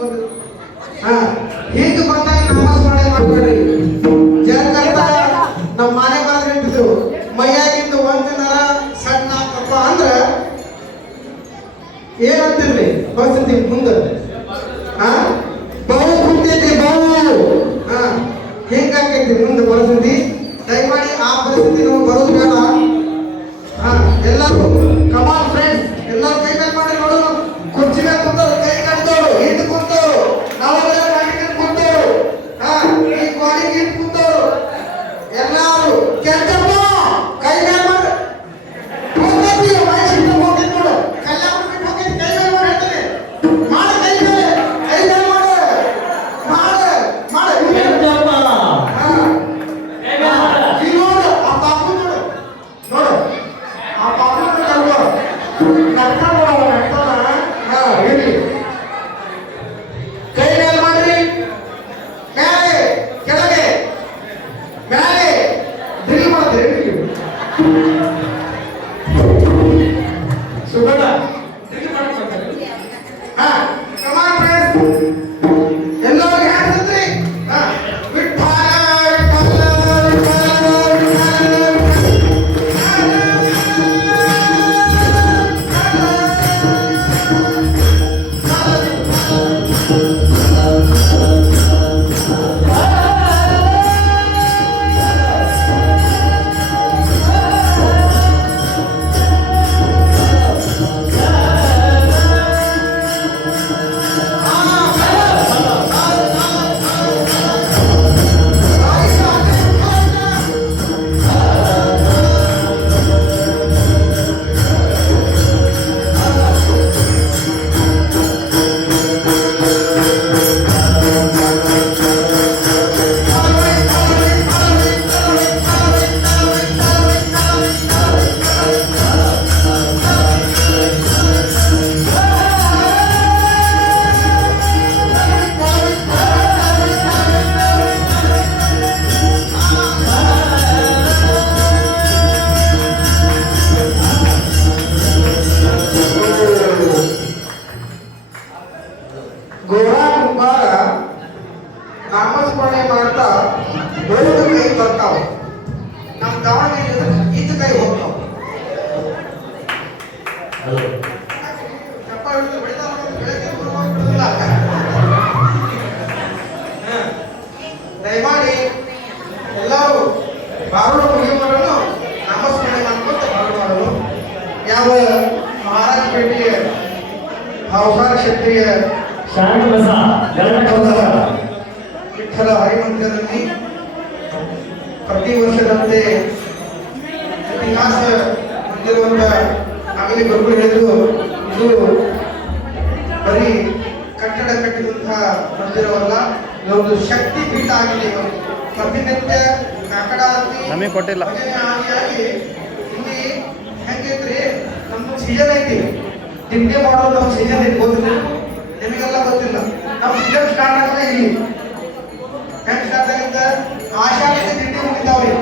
ಹಾ, ಹಿಂಗ್ ಬಂದಾಗ ನಾಮಸ್ಮರಣೆ ಮಾಡ್ಬೇಡ್ರಿ ಜನಕಂತ ನಮ್ಮ ಮನೆ ಬಂದ್ರೆ ಇಟ್ಟಿದ್ರು. ಮೈಯಾಗಿಂದ ಒಂದ್ ನರ, ಸಣ್ಣ ಆತಪ್ಪ ಅಂದ್ರ ಏನಂತಿರ್ಲಿ? ಪರಿಸ್ಥಿತಿ ಮುಂದೆ. ಹಾ? ಬಹು ಕುಂತೈತಿ ಬಹು. ಹಾ ಹಿಂಗಾಕೈತಿ ಮುಂದೆ ಪರಿಸ್ಥಿತಿ ದಯಮಾಡಿ ಆ ಪರಿಸ್ಥಿತಿ ನಾವು ಬರೋದು ಬೇಡ. ಹಾ, ಎಲ್ಲರೂ ಕಮಾನ್ ಫ್ರೆಂಡ್ಸ್ ದಯಮಾಡಿ ಎಲ್ಲರೂ ಬಾರೋಣ ಮುಗಿಯುವವರನ್ನು ನಾಮಸ್ಮರಣೆ ಬಾರು ಮಾಡಲು ಯಾವ ಮಹಾರಾಜ ಪೇಟೆಯ ಹೌಸಾರ ಕ್ಷತ್ರಿಯ ವಿಠಲ ಹರಿಮಂದಿರದಲ್ಲಿ ಪ್ರತಿ ವರ್ಷದಂತೆ ಇತಿಹಾಸ ಹೊಂದಿರುವಂತ ಆಗಲಿ ಗುರುಗಳು ಹೇಳಿದ್ರು ಇದು ಬರೀ ಕಟ್ಟಡ ಕಟ್ಟಿದಂತಹ ಮಂದಿರವಲ್ಲ ಇದೊಂದು ಶಕ್ತಿ ಪೀಠ ಆಗಿದೆ. ಪ್ರತಿನಿತ್ಯ ನಮಗೆ ಕೊಟ್ಟಿಲ್ಲ. ಇಲ್ಲಿ ಹೆಂಗೈತ್ರಿ ನಮ್ಮ ಸೀಸನ್ ಐತಿ. ತಿಂಡಿ ಮಾಡೋದು ನಮ್ಮ ಸೀಸನ್ ಐತಿ ಗೊತ್ತಿಲ್ಲ. ನಿಮಗೆಲ್ಲ ಗೊತ್ತಿಲ್ಲ. ನಮ್ಮ ಸೀಸನ್ ಸ್ಟಾರ್ಟ್ ಆಗಲ್ಲ ಇಲ್ಲಿ. ಹೆಂಗ್ ಸ್ಟಾರ್ಟ್ ಆಗಿದ್ದ ಆಷಾಢಕ್ಕೆ ತಿಂಡಿ ಮುಗಿತಾವ್ರಿ.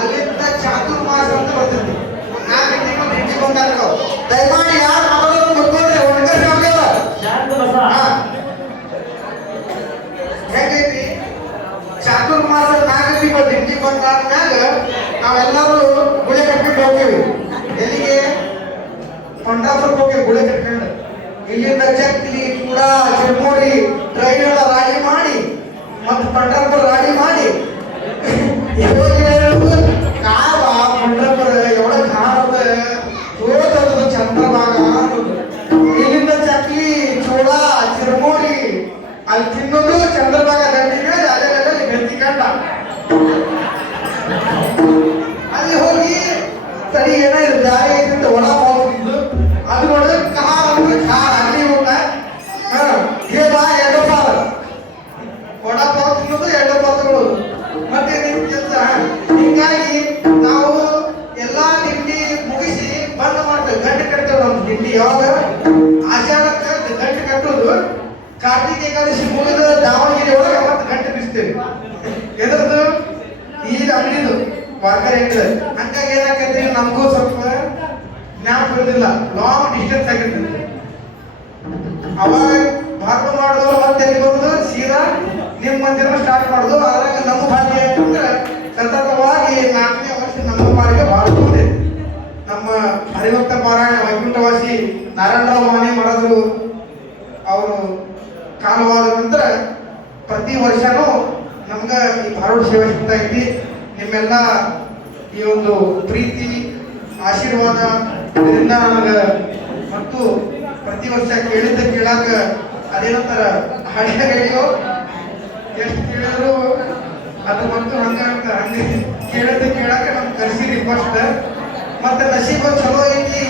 ಅಲ್ಲಿಂದ ಚಾತುರ್ಮಾಸ ಅಂತ ಬರ್ತೈತಿ. ನಾ ತಿಂಗಳು ತಿಂಡಿ ಬಂದಾಗ ದಯಮಾಡಿ ಯಾರು ಮಗಳನ್ನ ಮುಟ್ಕೊಳ್ರಿ ಒಣಗರಿ ಹಾ. ಹೆಂಗೈತಿ? ಚಾತುರ್ಮಾಸ ನಾಲ್ಕು ತಿಂಗಳು ತಿಂಡಿ ಬಂದಾದ್ಮ್ಯಾಗ ನಾವೆಲ್ಲರೂ ಗುಳೆ ಕಟ್ಕೊಂಡು ಹೋಗ್ತೀವಿ. ಎಲ್ಲಿಗೆ? ಕೊಂಡಾಪುರಕ್ಕೆ ಹೋಗಿ ಗುಳೆ ಕಟ್ಕೊಂಡು. ಇಲ್ಲಿಂದ ಚಕ್ಲಿ ಚೂಡ ಅಲ್ಲಿ ಹೋಗಿ ತಡಿ ಏನೋ ಇದು ದಾರಿ ಐತಿ ಅಂತ ಒಣ ಪಾವ್ ತಿಂದು ಅದು ನೋಡಿದ್ರೆ ಖಾರ ಅಂದ್ರೆ ಖಾರ ಅಲ್ಲಿ ಊಟ ಹಾ ಏ ಬಾ ಎರಡು ಪಾವ ವಡ ಪಾವ್ ತಿನ್ನೋದು ಎರಡು ಪಾವ್ ತಗೊಳ್ಳೋದು ಮತ್ತೆ ಕೆಲಸ ಹಿಂಗಾಗಿ ನಾವು ಎಲ್ಲಾ ತಿಂಡಿ ಮುಗಿಸಿ ಬಂದ್ ಮಾಡ್ತೇವೆ ಗಂಟೆ ಕಟ್ತೇವೆ ನಮ್ಮ ತಿಂಡಿ ಯಾವಾಗ ಆಷಾಢಕ್ಕೆ ಗಂಟೆ ಕಟ್ಟೋದು ಕಾರ್ತಿಕ ಏಕಾದಶಿ ಮುಗಿದ ದಾವಣಗೆರೆ ಒಳಗೆ ಹೆಂಗ್ರೆ ಹಂಗಾಗಿ ಏನಾಕೈತಿ ನಮಗೂ ಸ್ವಲ್ಪ ಜ್ಞಾನ ಬರೋದಿಲ್ಲ. ಲಾಂಗ್ ಡಿಸ್ಟೆನ್ಸ್ ಆಗಿರ್ತದೆ. ಅವಾಗ ಭಾರತ ಮಾಡೋದು ಮತ್ತೆ ಬರುದು? ಸೀದಾ ನಿಮ್ಮ ಮಂದಿರ ಸ್ಟಾರ್ಟ್ ಮಾಡುದು. ಅದ್ರಾಗ ನಮ್ಮ ಭಾಗ್ಯ ಅಂತಂದ್ರೆ ಸತತವಾಗಿ ನಾಲ್ಕನೇ ವರ್ಷ ನಮ್ಮ ಪಾಲಿಗೆ ಭಾಳ ನಮ್ಮ ಹರಿಭಕ್ತ ಪಾರಾಯಣ ವೈಕುಂಠವಾಸಿ ನಾರಾಯಣರಾವ್ ಮಾನೆ ಮಾಡಿದ್ರು ಅವರು ಕಾಲವಾದ ಪ್ರತಿ ವರ್ಷನೂ ನಮ್ಗೆ ಈ ಧಾರವಾಡ ಸೇವೆ ಸಿಗ್ತಾ ಐತಿ. ನಿಮ್ಮೆಲ್ಲ ಈ ಒಂದು ಪ್ರೀತಿ, ಆಶೀರ್ವಾದ ಇದರಿಂದ ಮತ್ತು ಪ್ರತಿ ವರ್ಷ ಕೇಳಿದ್ದ ಕೇಳಾಕ ಅದೇನಂತಾರ ಹಳೆ ರೇಡಿಯೋ ಎಷ್ಟು ಕೇಳಿದ್ರು ಅದು ಮತ್ತು ಹಂಗ ಹಂಗೆ ಕೇಳಿದ್ದ ಕೇಳಾಕ ನಮ್ಗೆ ಕರ್ಸಿರಿ ಫಸ್ಟ್ ಮತ್ತೆ ನಶೀಬ ಚಲೋ ಐತಿ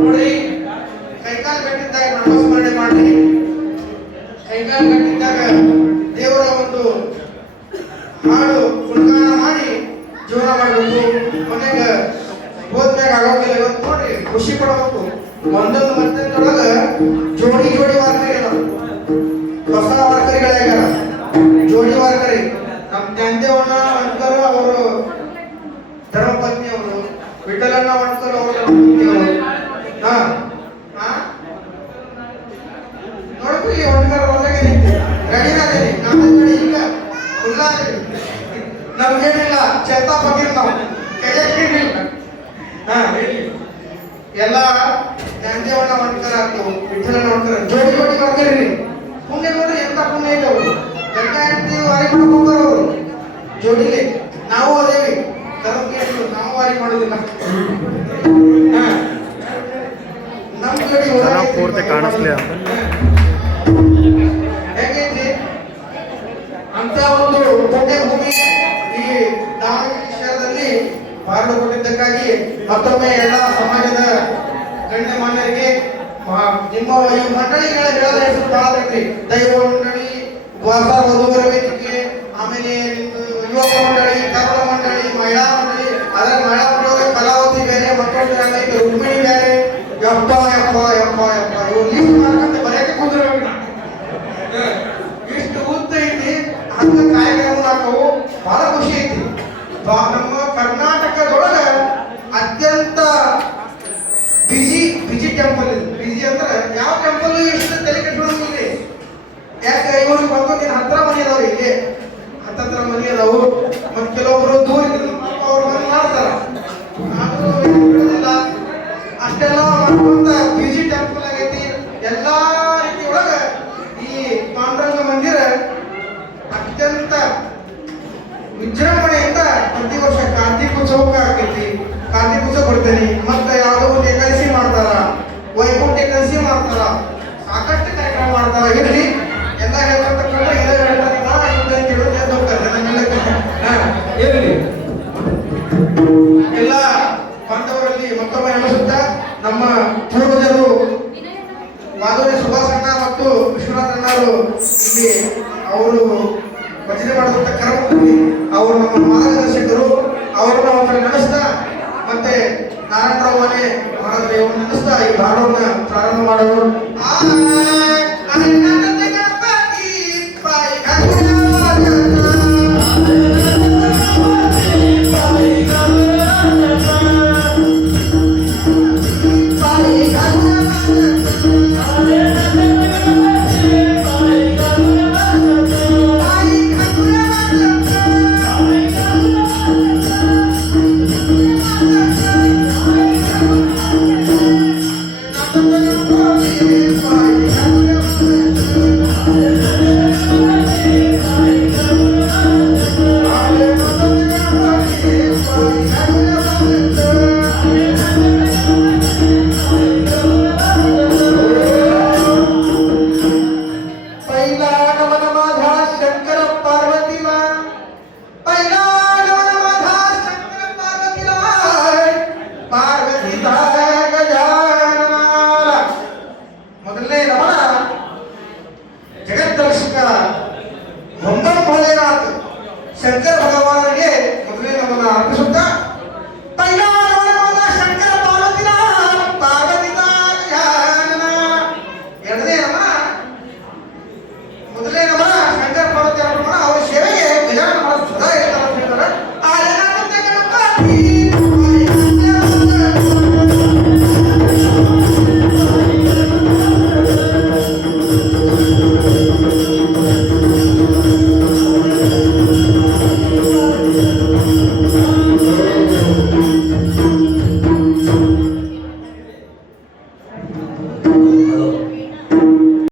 ನೋಡಿ ಕೈಕಾಲು ಗಟ್ಟಿದ್ದಾಗ ನಾಮಸ್ಮರಣೆ ಮಾಡಿ ಕೈಕಾಲು ಗಟ್ಟಿದ್ದಾಗ ದೇವರ ಒಂದು ಹಾಡು ಗುಣಗಾನ ಮಾಡಿ ಜೀವನ ಮಾಡಬೇಕು ಕೊನೆಗೆ ಹೋದ್ಮ್ಯಾಗ ಆಗೋಗಿಲ್ಲ ಇವತ್ತು ನೋಡಿ ಖುಷಿ ಪಡಬೇಕು ಒಂದೊಂದು ಮತ್ತೊಂದೊಳಗ ಜೋಡಿ ಜೋಡಿ ವಾರ್ಕರಿ ಅದಾವ ಹೊಸ ವಾರ್ಕರಿಗಳಾಗ್ಯಾರ. ಜೋಡಿ ವಾರ್ಕರಿ. ನಮ್ಮ ಜ್ಞಾನದೇವಣ್ಣ ಅನ್ಕರ್ ಅವರು ಧರ್ಮಪತ್ನಿ ಅವರು, ವಿಠಲಣ್ಣ ವಣ್ಕರ್ ಅವರು ಹಾ ಹಾ? ನೋಡ್ರಿ ವಣ್ಕರ್ ಹೊರಗೆ ರೆಡಿನಾದೇನಿ ನಮ್ಮ ಕಡೆ ಈಗ ಉಲ್ಲಾದೇನಿ ನಮ್ಗೇನಿಲ್ಲ. ಚೇತಾ ಬಗ್ಗಿರ್ ನಾವು. ಹಾ ಎಲ್ಲ ಜ್ಞಾನದೇವಣ್ಣ ವಣ್ಕರ್ ಆಯ್ತು ವಿಠಲಣ್ಣ ವಣ್ಕರ್ ಜೋಡಿ ಜೋಡಿ ವರ್ಕರಿ ಪುಣ್ಯ ನೋಡ್ರಿ ಎಂತ ಪುಣ್ಯ ಇದೆ ಅವರು. ಗಂಟೆ ಹೆಂಡತಿ ವಾರಿ ಜೋಡಿಲಿ. ನಾವು ಧರ್ಮಕ್ಕೆ ವಾರಿ ಮಾಡೋದಿಲ್ಲ ಪೂರ್ತಿ ಕಾಣಿಸ್ಲಿ ಅಂತ. ಹೇಗೈತಿ ಅಂತ ಒಂದು ಪುಣ್ಯ ಭೂಮಿ ಈ ದಾವಣಗೆರೆ ಶಹರದಲ್ಲಿ ಬಾರಲು ಕೊಟ್ಟಿದ್ದಕ್ಕಾಗಿ ಮತ್ತೊಮ್ಮೆ ಎಲ್ಲ ಸಮಾಜದ ಗಣ್ಯಮಾನ್ಯರಿಗೆ ನಿಮ್ಮ ಈ ಮಂಡಳಿಗಳ ಹೇಳದ ಹೆಸರು ಬಹಳ ಐತಿ ದೈವ ಮಂಡಳಿ ವಧುವರ ವೇದಿಕೆ ಆಮೇಲೆ ಯುವಕ ಮಂಡಳಿ ಕರ್ಮ ಮಂಡಳಿ ಮಹಿಳಾ ಯಪ್ಪ ಯಪ್ಪ ಯಪ್ಪ ಯಪ್ಪ ಇವು ಲೀಸ್ಟ್ ಮಾಡ್ಕೊಂಡು ಬರೆಯಕ್ಕೆ ಕುಂದಿರ್ಬೇಕು ನಾ. ಇಷ್ಟು ಉದ್ದ ಐತಿ ಹಂಗ ಕಾರ್ಯಕ್ರಮ ಹಾಕವು ಬಹಳ ಖುಷಿ ಐತಿ ಇಲ್ಲಿ ಅವರು ಭಜನೆ ಮಾಡುವಂತ ಕರ್ಮಭೂಮಿ ಅವರು ನಮ್ಮ ಮಾರ್ಗದರ್ಶಕರು ಅವರನ್ನ ಒಮ್ಮೆ ನಡೆಸ್ತಾ ಮತ್ತೆ ನಾರಾಯಣರಾವ್ ಮನೆ ಮಹಾರಾಜರು ನಡೆಸ್ತಾ ಈ ಹಾಡನ್ನ ಪ್ರಾರಂಭ ಮಾಡೋರು ಆ, abandonar al resultado.